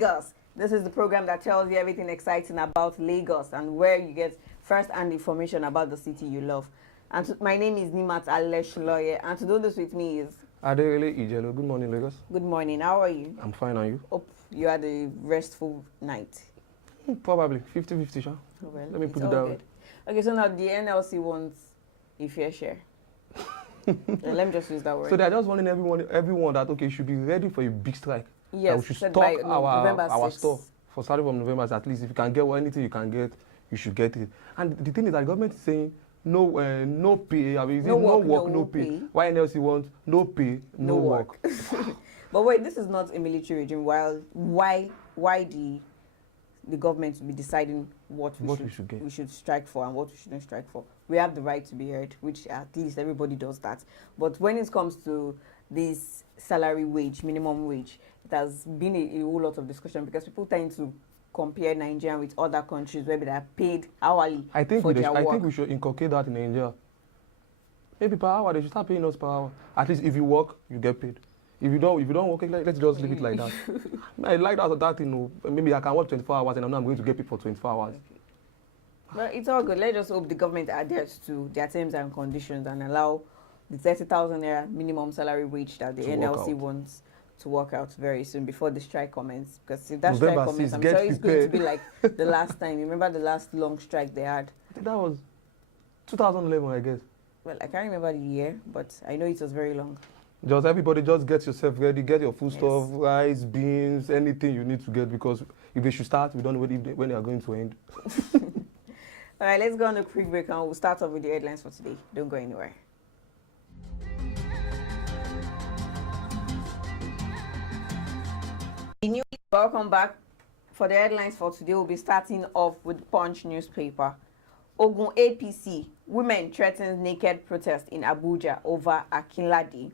Lagos. This is the program that tells you everything exciting about Lagos and where you get first-hand information about the city you love. And my name is Nimat Aleshloye, and to do this with me is Aderele Ijelo. Good morning, Lagos. Good morning. How are you? I'm fine, and you? Hope you had a restful night. Probably 50-50, sha. Well, Let me put it down. Good. Okay, so now the NLC wants a fair share. Let me just use that word. So they're just warning everyone that okay, you should be ready for a big strike. Yes, we should said stock by our store for starting from November. At least if you can get anything you can get, you should get it. And the thing is that the government is saying no pay. I mean, no work, no pay. Why NLC wants no pay, no work. But wait, this is not a military regime. Why the government will be deciding what we should strike for and what we shouldn't strike for? We have the right to be heard, which at least everybody does that. But when it comes to this salary wage, minimum wage, it has been a whole lot of discussion because people tend to compare Nigeria with other countries where they are paid hourly for their work. I think we should inculcate that in Nigeria. Maybe per hour, they should start paying us per hour. At least if you work, you get paid. If you don't work, let's just leave it like that. I like that thing. Maybe I can work 24 hours and I'm going to get paid for 24 hours. Okay. But it's all good. Let's just hope the government adheres to their terms and conditions and allow the 30,000 naira minimum salary wage that the NLC wants to work out very soon before the strike commences. Because if that strike commences, I'm sure it's going to be like the last time. You remember the last long strike they had? I think that was 2011, I guess. Well, I can't remember the year, but I know it was very long. Just everybody just get yourself ready, get your food stuff, rice, beans, anything you need to get, because if they should start, we don't know when they are going to end. All right, let's go on a quick break and we'll start off with the headlines for today. Don't go anywhere. Welcome back. For the headlines for today, we'll be starting off with Punch newspaper. Ogun APC, women threatens naked protest in Abuja over Akinlade.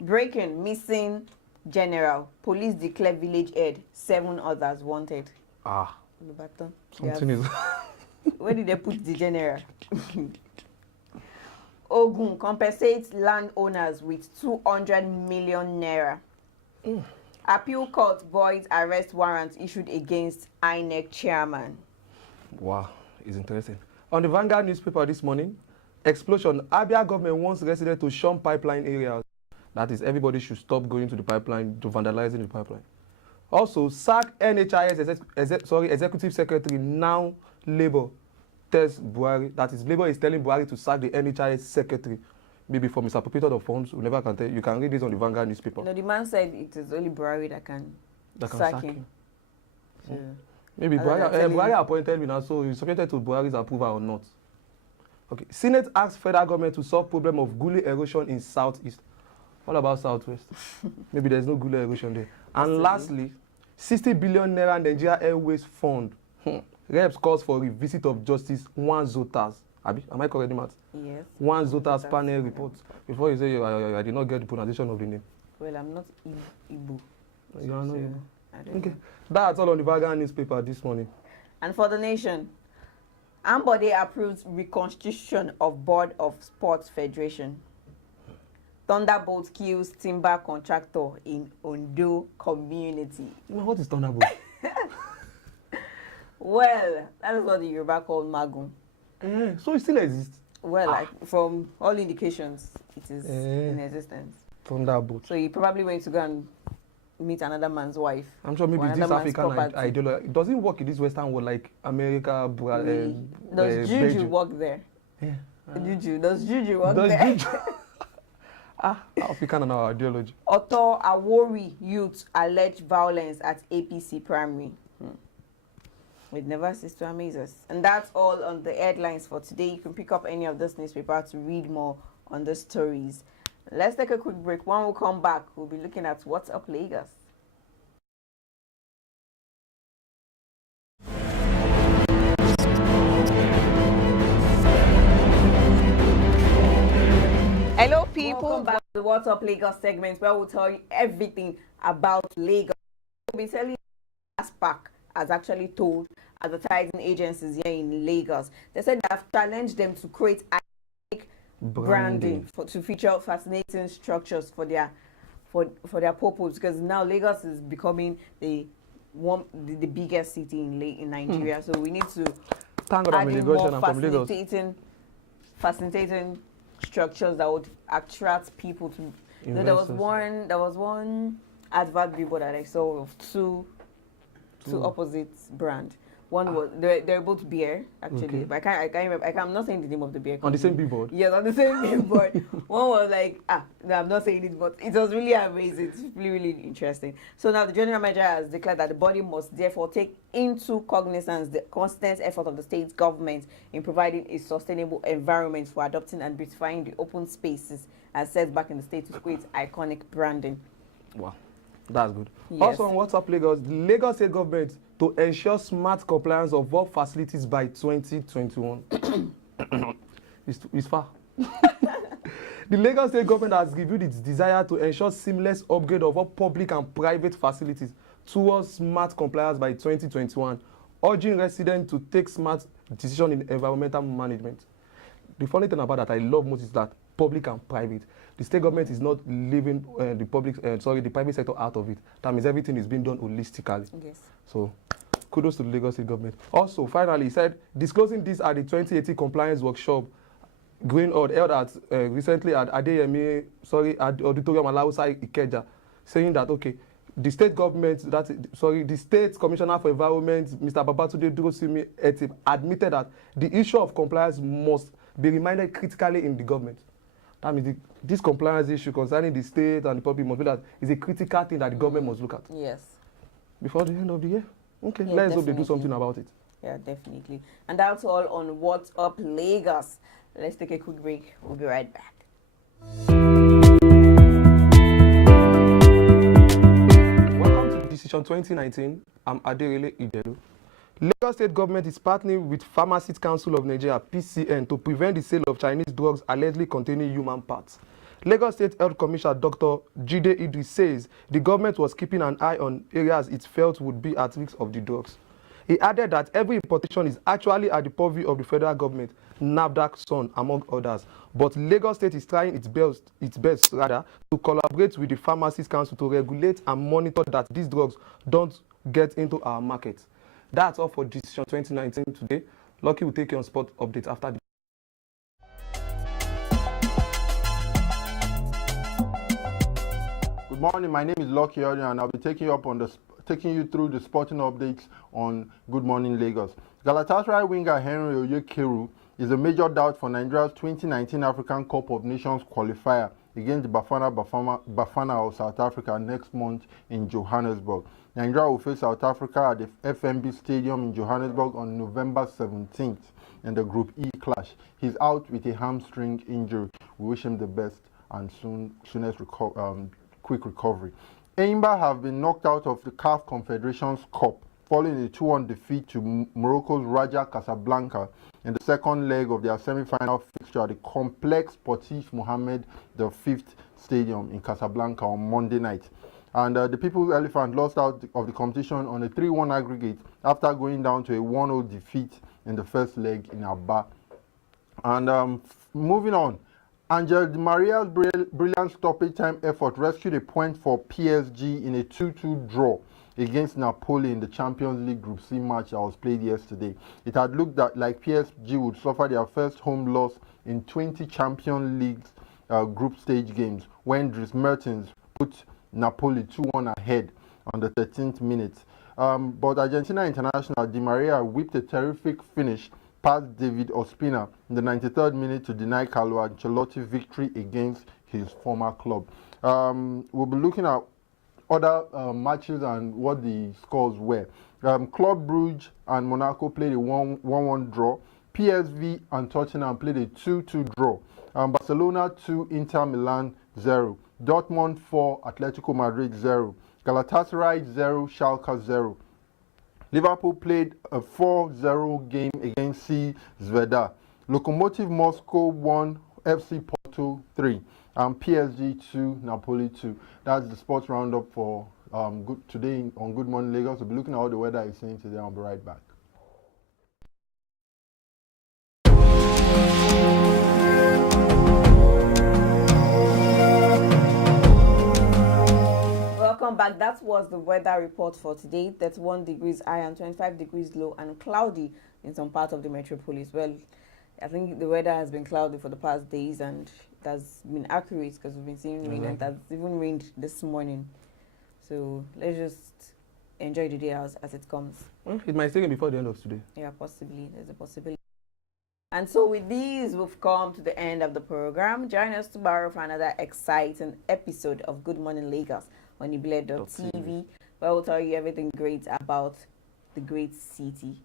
Breaking, missing general. Police declare village head. 7 others wanted. Something is... Where did they put the general? Ogun compensates landowners with 200 million naira. Appeal court voids arrest warrant issued against INEC chairman. Wow, it's interesting. On the Vanguard newspaper this morning, explosion. Abia government wants residents to shun pipeline areas. That is, everybody should stop going to the pipeline, to vandalizing the pipeline. Also, sack NHIS executive secretary, now Labour tells Buhari. That is, Labour is telling Buhari to sack the NHIS secretary. Maybe for misappropriation of funds, we never can tell. You can read this on the Vanguard newspaper. No, the man said it is only Buhari that can sack him. So, maybe Buhari appointed me now, so he's subjected to Buhari's approval or not. Okay. Senate asks federal government to solve problem of gully erosion in southeast. What about southwest? Maybe there's no gully erosion there. And lastly, 60 billion naira Nigeria Airways fund. Reps calls for a visit of Justice Juan Zotas. Am I correct, Matt? Yes. Juan Zotas panel report. Before you say I did not get the pronunciation of the name. Well, I'm not Igbo. You are not Igbo. Okay. That's all on the Vanguard newspaper this morning. And for the nation, Ambode approves reconstitution of Board of Sports Federation. Thunderbolt kills timber contractor in Ondo community. What is Thunderbolt? Well, that is what the Yoruba call Magun. So it still exists? Well, like, from all indications, it is in existence. Thunderbolt. So he probably went to go and meet another man's wife. I'm sure maybe this African ideology. Does it work in this Western world like America, does Juju Belgium? work there? Yeah. Does Juju work there? Juju? African and our ideology. Oto Awori youth alleged violence at APC primary. It never ceases to amaze us. And that's all on the headlines for today. You can pick up any of this newspaper to read more on the stories. Let's take a quick break. When we come back, we'll be looking at What's Up Lagos. Hello, people. Welcome back to the What's Up Lagos segment, where we'll tell you everything about Lagos. We'll be telling you ASPAC has actually told advertising agencies here in Lagos. They said they have challenged them to create branding to feature fascinating structures for their purpose, because now Lagos is becoming the the biggest city in Nigeria. So we need to Thank God I'm in Lagos and I'm from Lagos. Fascinating structures that would attract people to. There was one advert billboard that I saw of two opposite brand. One was they're both beer actually, but I can't remember. I'm not saying the name of the beer company. On the same billboard. Yes, on the same billboard. One was like no, I'm not saying it, but it was really amazing. It's really, really interesting. So now the general manager has declared that the body must therefore take into cognizance the constant effort of the state government in providing a sustainable environment for adopting and beautifying the open spaces as set back in the state to create iconic branding. Wow. That's good. Yes. Also on WhatsApp Lagos, the Lagos State government to ensure smart compliance of all facilities by 2021. It's far. The Lagos State government has revealed its desire to ensure seamless upgrade of all public and private facilities towards smart compliance by 2021, urging residents to take smart decisions in environmental management. The funny thing about that I love most is that public and private. The state government is not leaving the private sector out of it. That means everything is being done holistically. Yes. So, kudos to the Lagos State government. Also, finally, he said, disclosing this at the 2018 compliance workshop held at recently at Adeyemi, at Auditorium Alausa Ikeja, saying that the state government, the state commissioner for environment, Mr. Babatunde Durosimi Etip, admitted that the issue of compliance must be reminded critically in the government. That means this compliance issue concerning the state and the public must be that is a critical thing that the government must look at. Yes. Before the end of the year. Okay, yeah, let's hope they do something about it. Yeah, definitely. And that's all on What's Up Lagos. Let's take a quick break. We'll be right back. Welcome to Decision 2019. I'm Aderele Idelu. Lagos State government is partnering with Pharmacist Council of Nigeria, PCN, to prevent the sale of Chinese drugs allegedly containing human parts. Lagos State Health Commissioner Dr. Jide Idris says the government was keeping an eye on areas it felt would be at risk of the drugs. He added that every importation is actually at the purview of the federal government, NAFDAC, SON, among others. But Lagos State is trying its best to collaborate with the Pharmacist Council to regulate and monitor that these drugs don't get into our market. That's all for Decision 2019 today. Lucky will take you on spot updates after the. Good morning. My name is Lucky Odion, and I'll be taking you through the sporting updates on Good Morning Lagos. Galatasaray winger Henry Oyekeru is a major doubt for Nigeria's 2019 African Cup of Nations qualifier against Bafana of South Africa next month in Johannesburg. Nigeria will face South Africa at the FNB Stadium in Johannesburg on November 17th in the Group E clash. He's out with a hamstring injury. We wish him the best and soonest quick recovery. Enyimba have been knocked out of the CAF Confederations Cup following a 2-1 defeat to Morocco's Raja Casablanca in the second leg of their semi-final fixture at the Complex Sportif Mohammed V Stadium in Casablanca on Monday night. And the People's Elephant lost out of the competition on a 3-1 aggregate after going down to a 1-0 defeat in the first leg in Aba. And moving on, Angel Di Maria's brilliant stoppage time effort rescued a point for PSG in a 2-2 draw against Napoli in the Champions League Group C match that was played yesterday. It had looked like PSG would suffer their first home loss in 20 Champions League group stage games when Dries Mertens put Napoli 2-1 ahead on the 13th minute. But Argentina international Di Maria whipped a terrific finish past David Ospina in the 93rd minute to deny Carlo Ancelotti victory against his former club. We'll be looking at other matches and what the scores were. Club Brugge and Monaco played a 1-1 draw. PSV and Tottenham played a 2-2 draw. Barcelona 2, Inter Milan 0. Dortmund 4, Atletico Madrid 0. Galatasaray 0, Schalke 0. Liverpool played a 4-0 game against Zvezda. Lokomotiv Moscow 1, FC Porto 3. And PSG 2, Napoli 2. That's the sports roundup for today on Good Morning Lagos. We'll be looking at how the weather is saying today. I'll be right back. Welcome fact, that was the weather report for today. 31 degrees high and 25 degrees low, and cloudy in some parts of the metropolis. Well, I think the weather has been cloudy for the past days, and it has been accurate because we've been seeing rain, and it has even rained this morning. So let's just enjoy the day as it comes. Well, it might take before the end of today. Yeah, possibly. There's a possibility. And so with these, we've come to the end of the program. Join us tomorrow for another exciting episode of Good Morning Lagos on Ibile.tv, where we'll tell you everything great about the great city.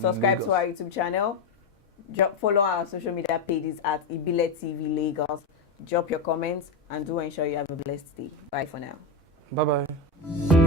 Subscribe to our YouTube channel. Follow our social media pages at Ibile TV Lagos. Drop your comments and do ensure you have a blessed day. Bye for now. Bye-bye.